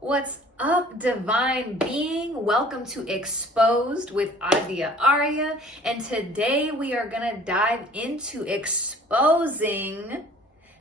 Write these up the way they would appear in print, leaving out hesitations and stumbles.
What's up, divine being? Welcome to Exposed with Adia Arya. And today we are going to dive into exposing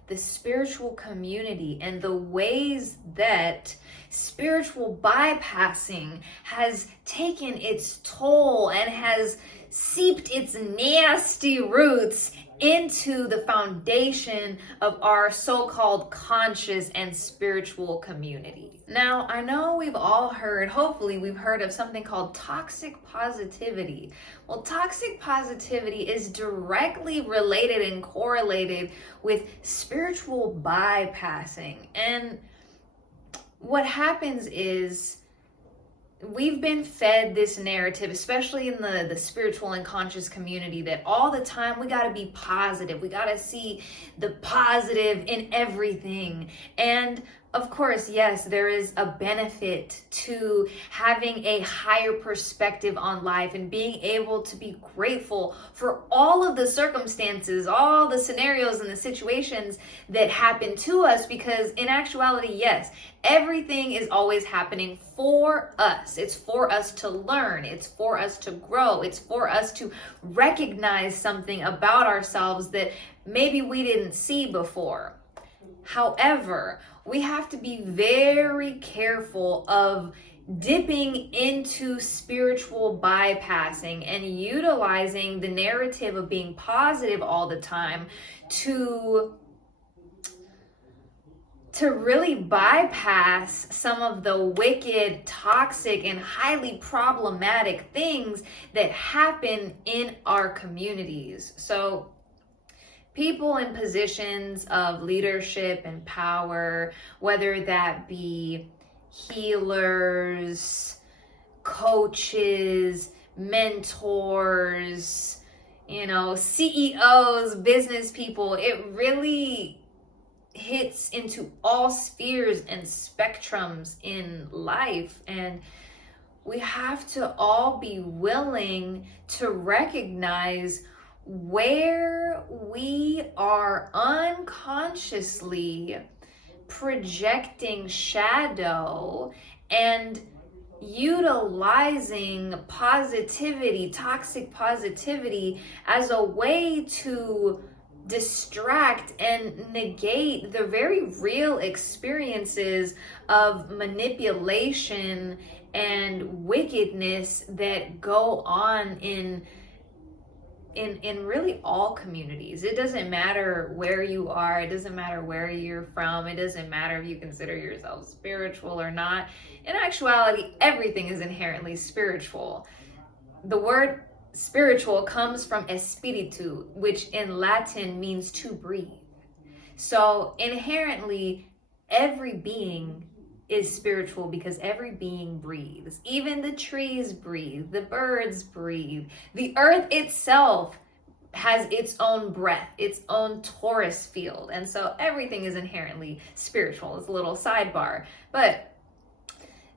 the spiritual community and the ways that spiritual bypassing has taken its toll and has seeped its nasty roots into the foundation of our so-called conscious and spiritual community. Now, I know we've all heard, hopefully we've heard of something called toxic positivity. Well, toxic positivity is directly related and correlated with spiritual bypassing. And what happens is we've been fed this narrative, especially in the spiritual and conscious community, that all the time we got to be positive. We got to see the positive in everything. And of course, yes, there is a benefit to having a higher perspective on life and being able to be grateful for all of the circumstances, all the scenarios and the situations that happen to us, because in actuality, yes, everything is always happening for us. It's for us to learn. It's for us to grow. It's for us to recognize something about ourselves that maybe we didn't see before. However, we have to be very careful of dipping into spiritual bypassing and utilizing the narrative of being positive all the time to really bypass some of the wicked, toxic, and highly problematic things that happen in our communities. So people in positions of leadership and power, whether that be healers, coaches, mentors, CEOs, business people, it really hits into all spheres and spectrums in life. And we have to all be willing to recognize where we are unconsciously projecting shadow and utilizing positivity, toxic positivity, as a way to distract and negate the very real experiences of manipulation and wickedness that go on in really all communities. It doesn't matter where you are. It doesn't matter where you're from. It doesn't matter if you consider yourself spiritual or not. In actuality, everything is inherently spiritual. The word spiritual comes from espiritu, which in Latin means to breathe. So inherently, every being is spiritual because every being breathes. Even the trees breathe, the birds breathe, the earth itself has its own breath, its own torus field. And so everything is inherently spiritual. It's a little sidebar. But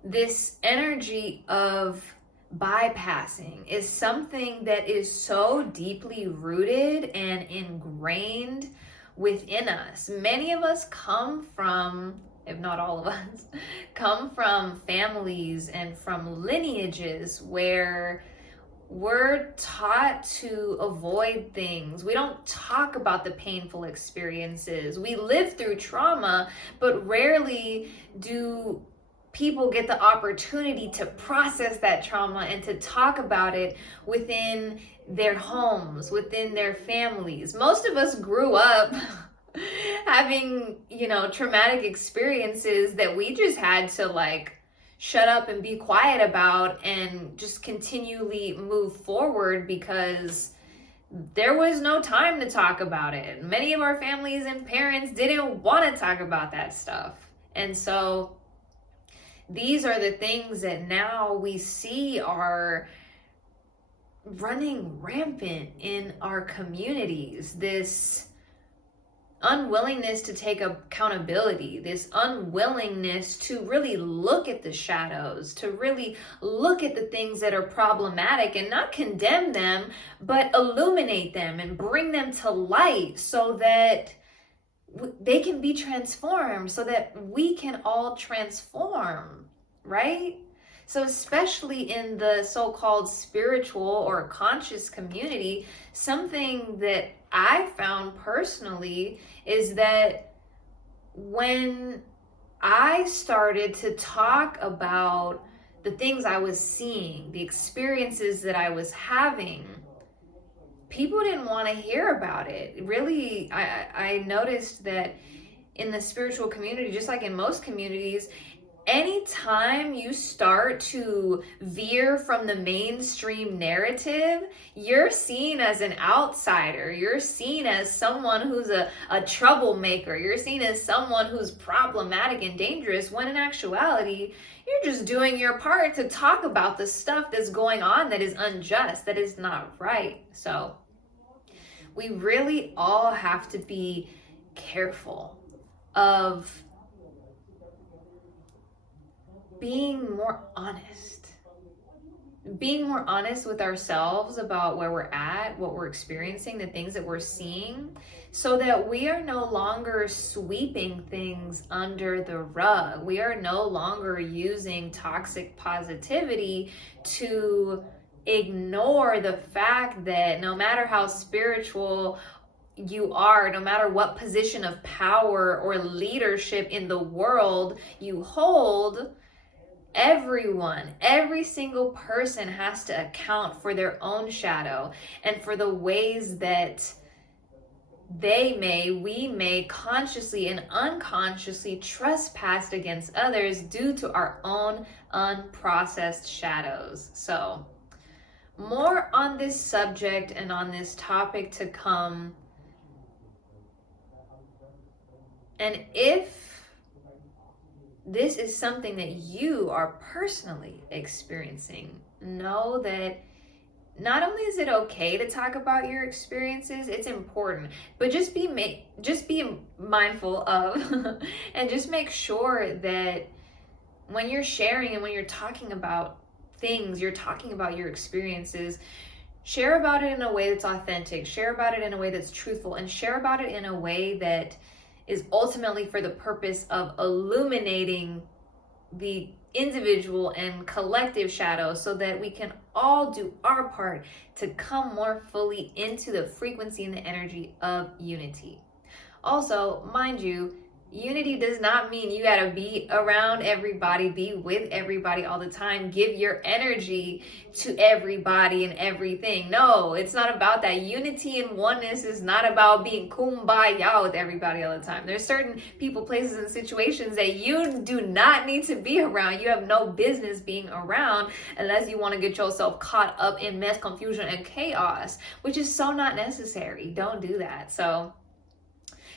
this energy of bypassing is something that is so deeply rooted and ingrained within us. Many of us come from, if not all of us, come from families and from lineages where we're taught to avoid things. We don't talk about the painful experiences. We live through trauma, but rarely do people get the opportunity to process that trauma and to talk about it within their homes, within their families. Most of us grew up having, traumatic experiences that we just had to shut up and be quiet about and just continually move forward because there was no time to talk about it. Many of our families and parents didn't want to talk about that stuff. And so these are the things that now we see are running rampant in our communities. This unwillingness to take accountability, this unwillingness to really look at the shadows, to really look at the things that are problematic and not condemn them, but illuminate them and bring them to light so that they can be transformed so that we can all transform, right? So especially in the so-called spiritual or conscious community, something that I found personally is that when I started to talk about the things I was seeing, the experiences that I was having, people didn't want to hear about it. Really, I noticed that in the spiritual community, just like in most communities, anytime you start to veer from the mainstream narrative, you're seen as an outsider. You're seen as someone who's a troublemaker. You're seen as someone who's problematic and dangerous, when in actuality, you're just doing your part to talk about the stuff that's going on that is unjust, that is not right. So we really all have to be careful of being more honest with ourselves about where we're at, what we're experiencing, the things that we're seeing, so that we are no longer sweeping things under the rug. We are no longer using toxic positivity to ignore the fact that no matter how spiritual you are, no matter what position of power or leadership in the world you hold, everyone, every single person has to account for their own shadow and for the ways that we may consciously and unconsciously trespass against others due to our own unprocessed shadows. So, more on this subject and on this topic to come. And if this is something that you are personally experiencing, know that not only is it okay to talk about your experiences, it's important, but just be mindful of and just make sure that when you're sharing and when you're talking about things, you're talking about your experiences, share about it in a way that's authentic, share about it in a way that's truthful, and share about it in a way that is ultimately for the purpose of illuminating the individual and collective shadow, so that we can all do our part to come more fully into the frequency and the energy of unity. Also, mind you, unity does not mean you gotta be around everybody, be with everybody all the time, give your energy to everybody and everything. No, it's not about that. Unity and oneness is not about being kumbaya with everybody all the time. There's certain people, places, and situations that you do not need to be around. You have no business being around unless you want to get yourself caught up in mess, confusion, and chaos, which is so not necessary. Don't do that. So,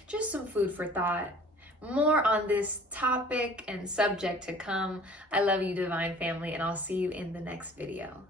just some food for thought. More on this topic and subject to come. I love you, Divine Family, and I'll see you in the next video.